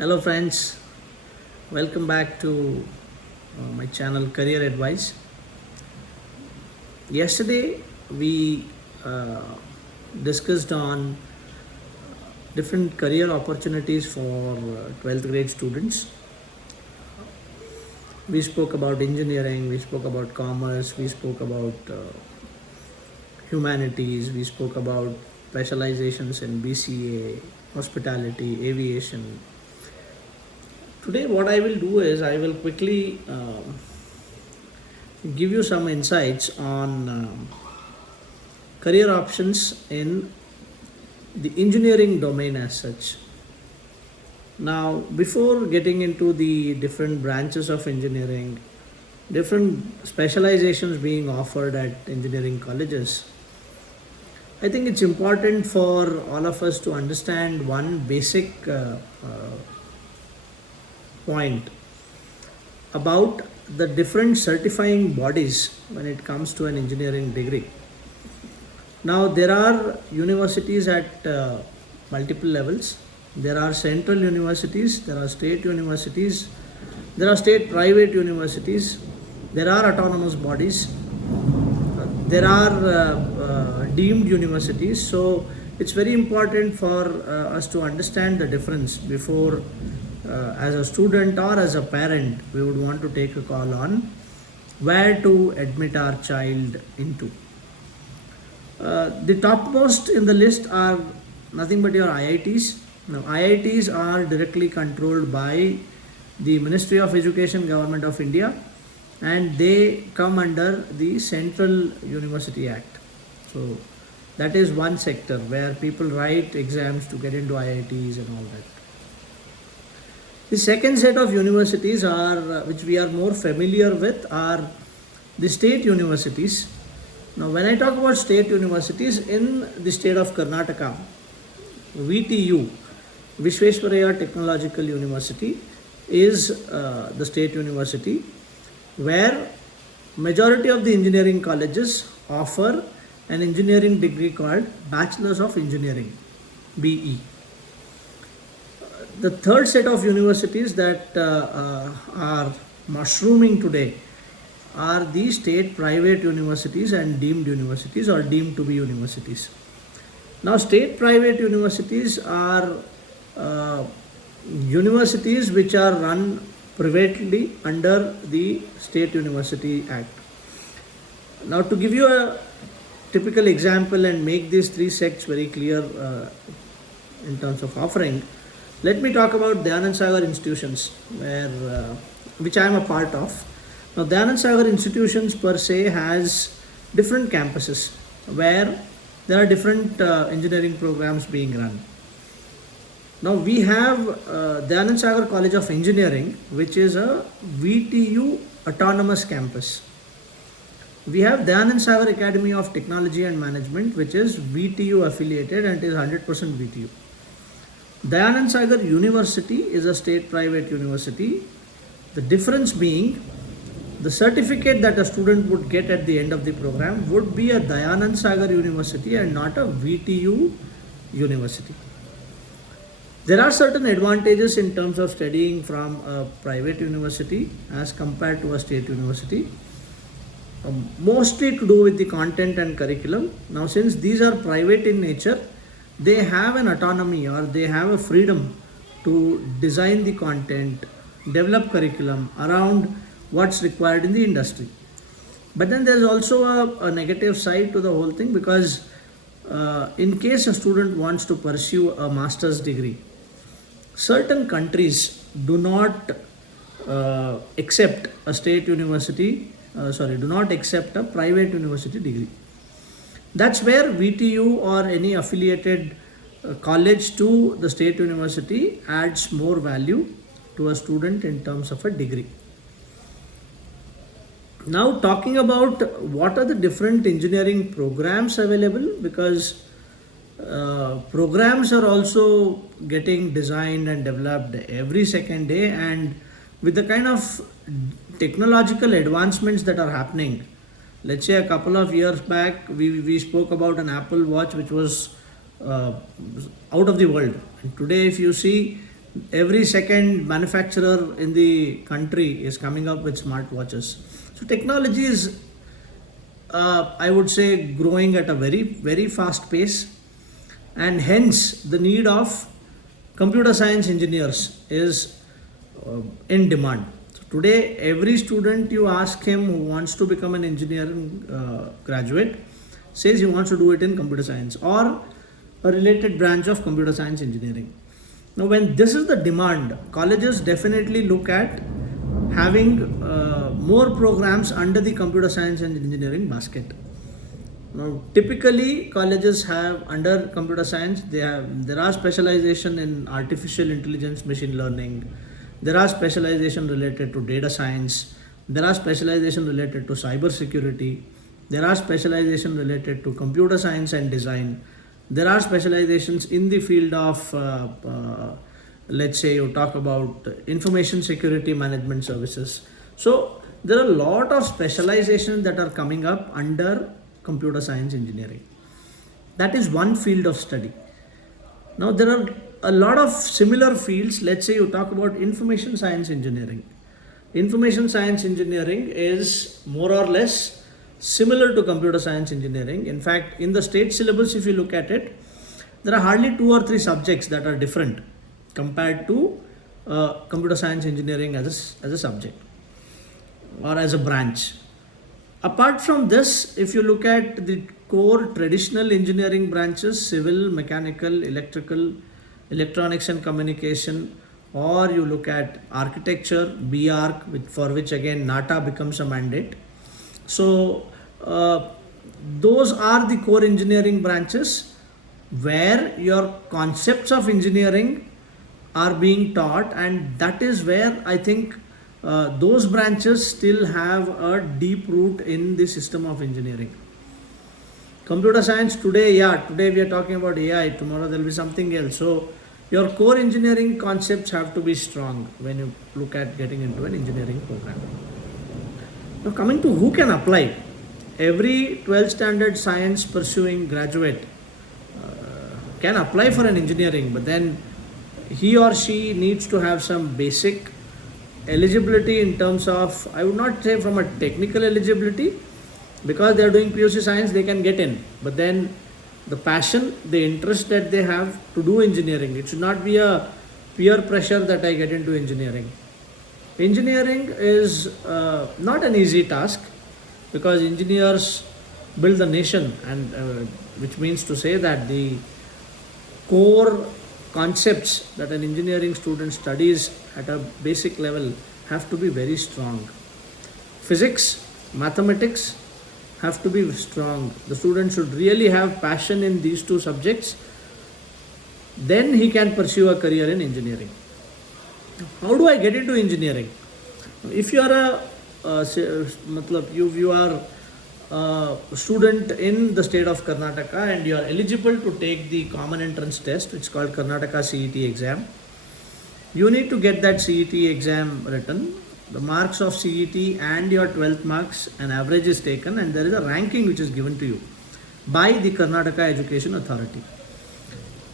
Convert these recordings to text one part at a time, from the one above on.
Hello, friends. Welcome back to my channel Career Advice. Yesterday, we discussed on different career opportunities for 12th grade students. We spoke about engineering, we spoke about commerce, we spoke about humanities, we spoke about specializations in BCA, hospitality, aviation. Today, what I will do is I will quickly give you some insights on career options in the engineering domain as such. Now, before getting into the different branches of engineering, different specializations being offered at engineering colleges, I think it's important for all of us to understand one basic point about the different certifying bodies when it comes to an engineering degree. Now, there are universities at multiple levels. There are central universities, there are state universities, there are state private universities, there are autonomous bodies, there are deemed universities. So, it's very important for us to understand the difference before, as a student or as a parent, we would want to take a call on where to admit our child into. The topmost in the list are nothing but your IITs. Now, IITs are directly controlled by the Ministry of Education, Government of India, and they come under the Central University Act. So, that is one sector where people write exams to get into IITs and all that. The second set of universities are, which we are more familiar with, are the state universities. Now, when I talk about state universities in the state of Karnataka, VTU, Vishveshwaraya Technological University, is the state university where majority of the engineering colleges offer an engineering degree called Bachelors of Engineering, BE. The third set of universities that are mushrooming today are the state private universities and deemed universities or deemed to be universities. Now, state private universities are universities which are run privately under the State University Act. Now, to give you a typical example and make these three sects very clear in terms of offering, let me talk about Dayanand Sagar institutions, which I am a part of. Now, Dayanand Sagar institutions per se has different campuses where there are different engineering programs being run. Now, we have Dayanand Sagar College of Engineering, which is a VTU autonomous campus. We have Dayanand Sagar Academy of Technology and Management, which is VTU affiliated and is 100% VTU. Dayanand Sagar University is a state private university. The difference being the certificate that a student would get at the end of the program would be a Dayanand Sagar University and not a VTU university. There are certain advantages in terms of studying from a private university as compared to a state university, mostly to do with the content and curriculum. Now, since these are private in nature, they have an autonomy or they have a freedom to design the content, develop curriculum around what's required in the industry. But then there's also a negative side to the whole thing, because in case a student wants to pursue a master's degree, certain countries do not accept a state university, do not accept a private university degree. That's where VTU or any affiliated college to the state university adds more value to a student in terms of a degree. Now, talking about what are the different engineering programs available, because programs are also getting designed and developed every second day, and with the kind of technological advancements that are happening, let's say a couple of years back we spoke about an Apple Watch which was out of the world, and today if you see Every second manufacturer in the country is coming up with smart watches. So technology is, I would say, growing at a very, very fast pace, and hence the need of computer science engineers is in demand. So today, every student you ask him who wants to become an engineering graduate says he wants to do it in computer science or a related branch of computer science engineering. Now, when this is the demand, colleges definitely look at having more programs under the computer science and engineering basket. Now, typically, colleges have under computer science, there are specialization in artificial intelligence, machine learning. There are specialization related to data science. There are specialization related to cyber security. There are specialization related to computer science and design. There are specializations in the field of, let's say, you talk about information security management services. So there are a lot of specializations that are coming up under computer science engineering. That is one field of study. Now there are a lot of similar fields. Let's say you talk about information science engineering. Information science engineering is more or less similar to computer science engineering. In fact, in the state syllabus, if you look at it, there are hardly 2 or 3 subjects that are different compared to computer science engineering as a subject or as a branch. Apart from this, if you look at the core traditional engineering branches, civil, mechanical, electrical, electronics and communication, or you look at architecture, BArch, for which again NATA becomes a mandate. So those are the core engineering branches where your concepts of engineering are being taught, and that is where I think those branches still have a deep root in the system of engineering. Computer science today we are talking about AI, tomorrow there will be something else. So your core engineering concepts have to be strong when you look at getting into an engineering program. Now coming to who can apply, every 12th standard science pursuing graduate can apply for an engineering, but then he or she needs to have some basic eligibility in terms of, I would not say from a technical eligibility, because they are doing PUC science they can get in, but then the passion, the interest that they have to do engineering, it should not be a peer pressure that I get into engineering. Engineering is not an easy task, because engineers build the nation, and which means to say that the core concepts that an engineering student studies at a basic level have to be very strong. Physics, mathematics have to be strong. The student should really have passion in these 2 subjects. Then he can pursue a career in engineering. How do I get into engineering? If you are you are a student in the state of Karnataka and you are eligible to take the common entrance test, it's called Karnataka CET exam. You need to get that CET exam written. The marks of CET and your 12th marks, an average is taken, and there is a ranking which is given to you by the Karnataka Education Authority.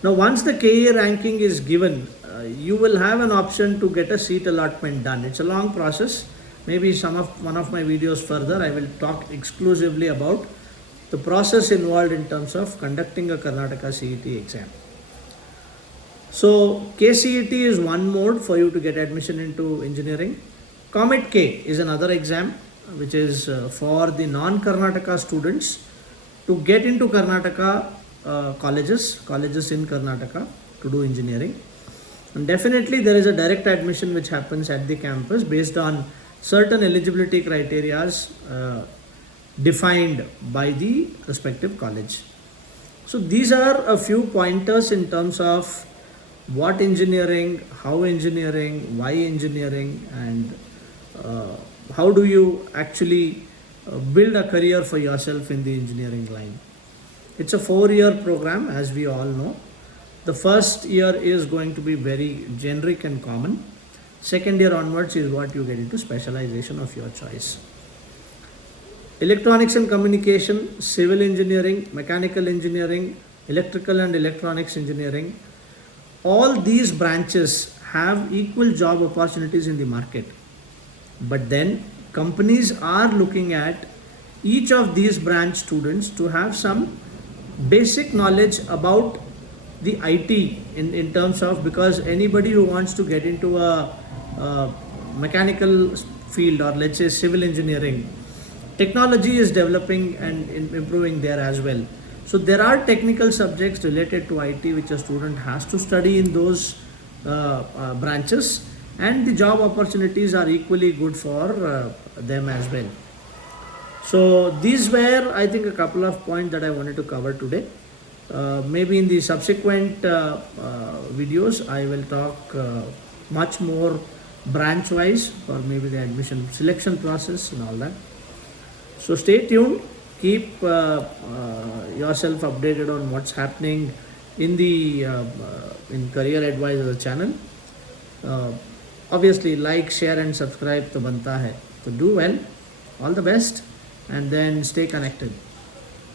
Now once the KA ranking is given, you will have an option to get a seat allotment done. It's a long process. Maybe one of my videos further I will talk exclusively about the process involved in terms of conducting a Karnataka CET exam. So KCET is one mode for you to get admission into engineering. Comet K is another exam which is for the non-Karnataka students to get into Karnataka colleges in Karnataka to do engineering. And definitely there is a direct admission which happens at the campus based on certain eligibility criteria defined by the respective college. So these are a few pointers in terms of what engineering, how engineering, why engineering, and how do you actually build a career for yourself in the engineering line. It's a 4-year program, as we all know. The first year is going to be very generic and common. Second year onwards is what you get into specialization of your choice. Electronics and communication, civil engineering, mechanical engineering, electrical and electronics engineering, all these branches have equal job opportunities in the market. But then companies are looking at each of these branch students to have some basic knowledge about the IT in terms of, because anybody who wants to get into a mechanical field, or let's say civil engineering, technology is developing and improving there as well. So there are technical subjects related to IT which a student has to study in those branches, and the job opportunities are equally good for them as well. So these were, I think, a couple of points that I wanted to cover today. Maybe in the subsequent videos, I will talk much more branch wise, or maybe the admission selection process and all that. So stay tuned, keep yourself updated on what's happening in the in Career Advisor channel. Obviously, like, share, and subscribe to banta hai. So do well. All the best, and then stay connected.